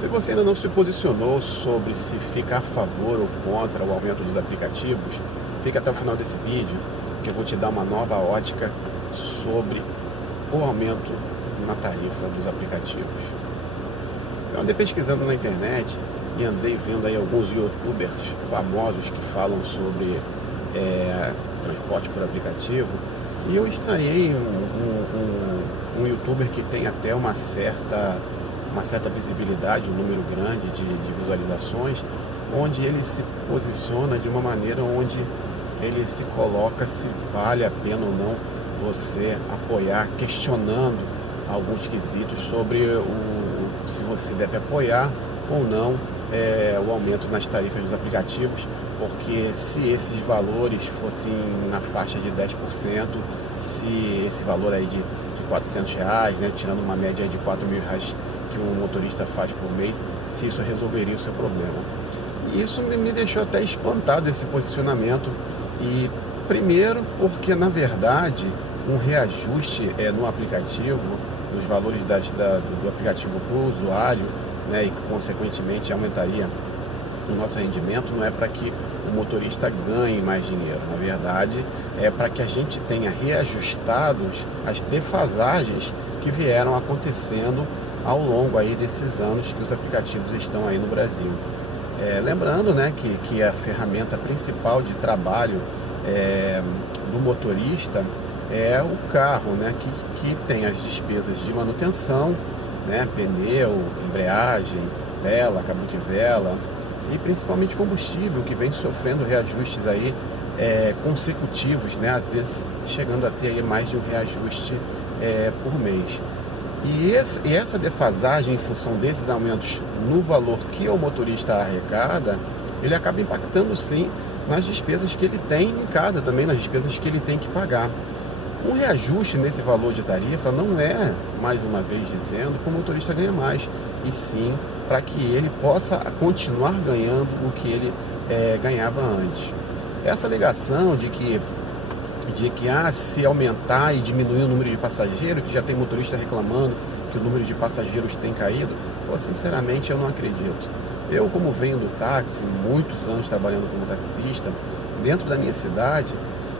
Se você ainda não se posicionou sobre se fica a favor ou contra o aumento dos aplicativos, fica até o final desse vídeo, que eu vou te dar uma nova ótica sobre o aumento na tarifa dos aplicativos. Eu andei pesquisando na internet e andei vendo aí alguns youtubers famosos que falam sobre transporte por aplicativo, e eu estranhei um youtuber que tem até uma certa visibilidade, um número grande de visualizações, onde ele se posiciona de uma maneira onde ele se coloca se vale a pena ou não você apoiar, questionando alguns quesitos sobre se você deve apoiar ou não o aumento nas tarifas dos aplicativos, porque se esses valores fossem na faixa de 10%, se esse valor aí de R$400, né, tirando uma média de R$4.000 que um motorista faz por mês, se isso resolveria o seu problema. E isso me deixou até espantado, esse posicionamento. E primeiro porque, na verdade, um reajuste no aplicativo, nos valores do aplicativo para o usuário, né, e consequentemente aumentaria o nosso rendimento, não é para que o motorista ganhe mais dinheiro. Na verdade, é para que a gente tenha reajustados as defasagens que vieram acontecendo ao longo aí desses anos que os aplicativos estão aí no Brasil. Lembrando, né, que a ferramenta principal de trabalho do motorista é o carro, né, que tem as despesas de manutenção, né, pneu, embreagem, vela, cabo de vela e principalmente combustível, que vem sofrendo reajustes aí consecutivos, né, às vezes chegando a ter aí mais de um reajuste por mês. E essa defasagem em função desses aumentos no valor que o motorista arrecada, ele acaba impactando sim nas despesas que ele tem em casa também, nas despesas que ele tem que pagar. Um reajuste nesse valor de tarifa não é, mais uma vez dizendo, que o motorista ganha mais, e sim para que ele possa continuar ganhando o que ele ganhava antes. Essa alegação de que se aumentar e diminuir o número de passageiros, que já tem motorista reclamando que o número de passageiros tem caído, sinceramente eu não acredito. Eu, como venho do táxi, muitos anos trabalhando como taxista, dentro da minha cidade,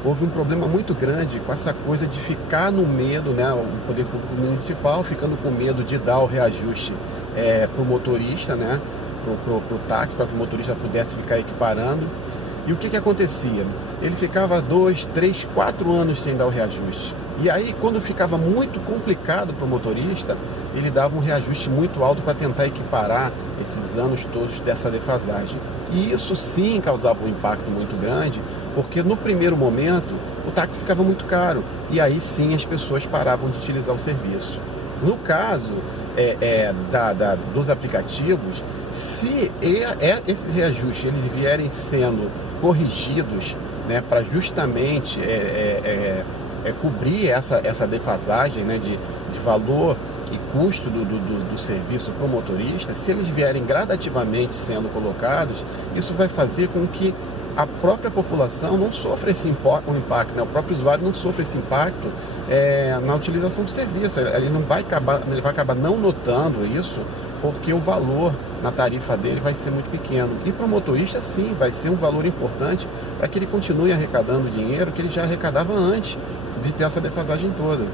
houve um problema muito grande com essa coisa de ficar no medo, né, o poder público municipal ficando com medo de dar o reajuste para o motorista, né, para o táxi, para que o motorista pudesse ficar equiparando. E o que acontecia? Ele ficava 2, 3, 4 anos sem dar o reajuste. E aí, quando ficava muito complicado para o motorista, ele dava um reajuste muito alto para tentar equiparar esses anos todos dessa defasagem. E isso sim causava um impacto muito grande, porque no primeiro momento o táxi ficava muito caro. E aí sim as pessoas paravam de utilizar o serviço. No caso dos aplicativos, se esses reajustes eles vierem sendo corrigidos, né, para justamente cobrir essa defasagem, né, de valor e custo do serviço para o motorista, se eles vierem gradativamente sendo colocados, isso vai fazer com que a própria população não sofra esse impacto, né, o próprio usuário não sofra esse impacto na utilização do serviço. Ele vai acabar não notando isso, porque o valor na tarifa dele vai ser muito pequeno. E para o motorista, sim, vai ser um valor importante para que ele continue arrecadando o dinheiro que ele já arrecadava antes de ter essa defasagem toda.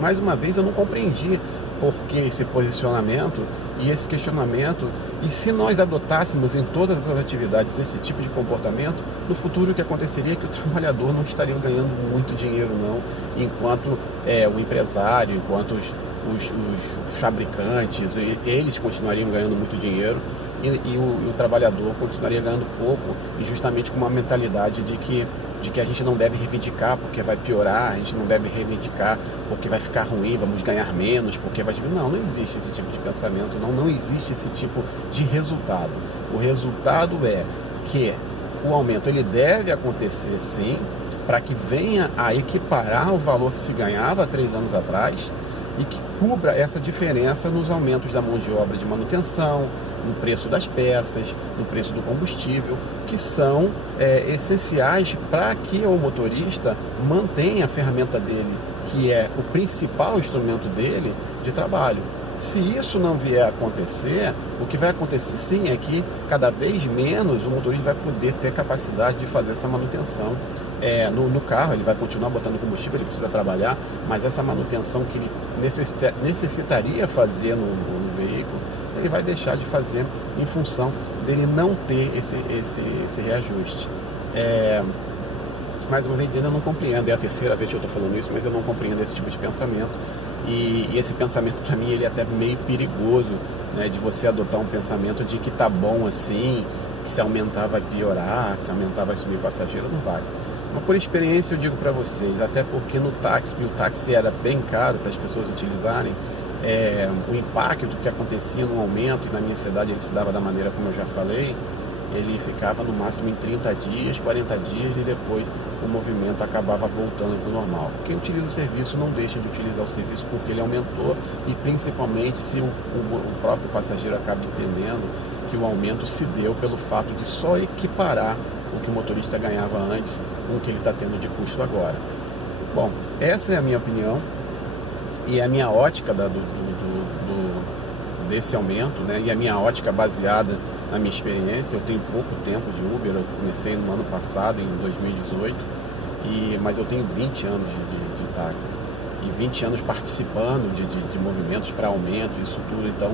Mais uma vez, eu não compreendi por que esse posicionamento e esse questionamento, e se nós adotássemos em todas as atividades esse tipo de comportamento, no futuro o que aconteceria é que o trabalhador não estaria ganhando muito dinheiro não, enquanto o empresário, enquanto os fabricantes, eles continuariam ganhando muito dinheiro e o trabalhador continuaria ganhando pouco, e justamente com uma mentalidade de que a gente não deve reivindicar porque vai piorar, a gente não deve reivindicar porque vai ficar ruim, vamos ganhar menos, porque vai... Não existe esse tipo de pensamento, não existe esse tipo de resultado. O resultado é que o aumento ele deve acontecer sim, para que venha a equiparar o valor que se ganhava há 3 anos atrás, e que cubra essa diferença nos aumentos da mão de obra de manutenção, no preço das peças, no preço do combustível, que são essenciais para que o motorista mantenha a ferramenta dele, que é o principal instrumento dele de trabalho. Se isso não vier a acontecer, o que vai acontecer sim é que cada vez menos o motorista vai poder ter capacidade de fazer essa manutenção no carro. Ele vai continuar botando combustível, ele precisa trabalhar, mas essa manutenção que ele necessitaria fazer no veículo, ele vai deixar de fazer em função dele não ter esse reajuste. Mais uma vez, ainda não compreendo, é a terceira vez que eu estou falando isso, mas eu não compreendo esse tipo de pensamento. E esse pensamento, para mim, ele é até meio perigoso, né, de você adotar um pensamento de que tá bom assim, que se aumentar vai piorar, se aumentar vai subir passageiro, não vai. Mas por experiência eu digo para vocês, até porque no táxi, e o táxi era bem caro para as pessoas utilizarem, o impacto que acontecia no aumento, e na minha cidade ele se dava da maneira como eu já falei, ele ficava no máximo em 30 dias, 40 dias e depois o movimento acabava voltando para o normal. Quem utiliza o serviço não deixa de utilizar o serviço porque ele aumentou, e principalmente se o próprio passageiro acaba entendendo que o aumento se deu pelo fato de só equiparar o que o motorista ganhava antes com o que ele está tendo de custo agora. Bom, essa é a minha opinião e a minha ótica desse aumento, né? E a minha ótica baseada na minha experiência. Eu tenho pouco tempo de Uber, eu comecei no ano passado, em 2018, mas eu tenho 20 anos de táxi e 20 anos participando de movimentos para aumento, isso tudo. Então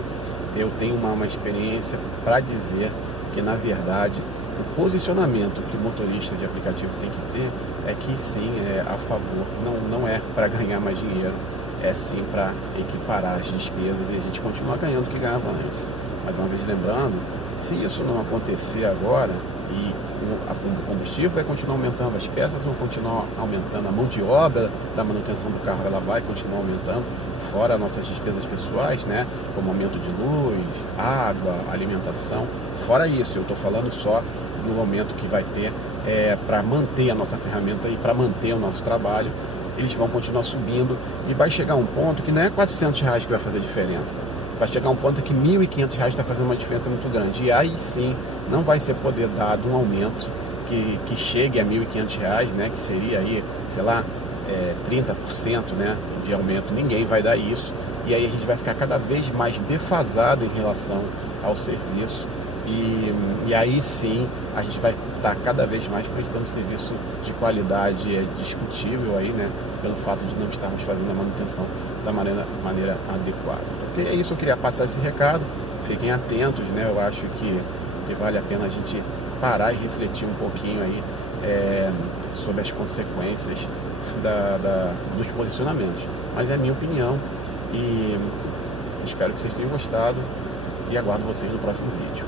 eu tenho uma experiência para dizer que, na verdade, o posicionamento que o motorista de aplicativo tem que ter é que sim, é a favor, não é para ganhar mais dinheiro, é sim para equiparar as despesas e a gente continuar ganhando o que ganhava antes. Mais uma vez lembrando, se isso não acontecer agora, e o combustível vai continuar aumentando, as peças vão continuar aumentando, a mão de obra da manutenção do carro ela vai continuar aumentando, fora nossas despesas pessoais, né, como aumento de luz, água, alimentação. Fora isso, eu estou falando só do aumento que vai ter para manter a nossa ferramenta e para manter o nosso trabalho. Eles vão continuar subindo e vai chegar um ponto que não é R$400 que vai fazer diferença. Vai chegar um ponto que R$1.500 está fazendo uma diferença muito grande. E aí sim, não vai ser poder dado um aumento que chegue a R$1.500, né? Que seria aí, sei lá, 30%, né, de aumento. Ninguém vai dar isso. E aí a gente vai ficar cada vez mais defasado em relação ao serviço. E aí sim, a gente vai estar cada vez mais prestando serviço de qualidade discutível aí, né? Pelo fato de não estarmos fazendo a manutenção da maneira adequada. Então, é isso, eu queria passar esse recado. Fiquem atentos, né? Eu acho que vale a pena a gente parar e refletir um pouquinho aí sobre as consequências dos posicionamentos. Mas é a minha opinião e espero que vocês tenham gostado e aguardo vocês no próximo vídeo.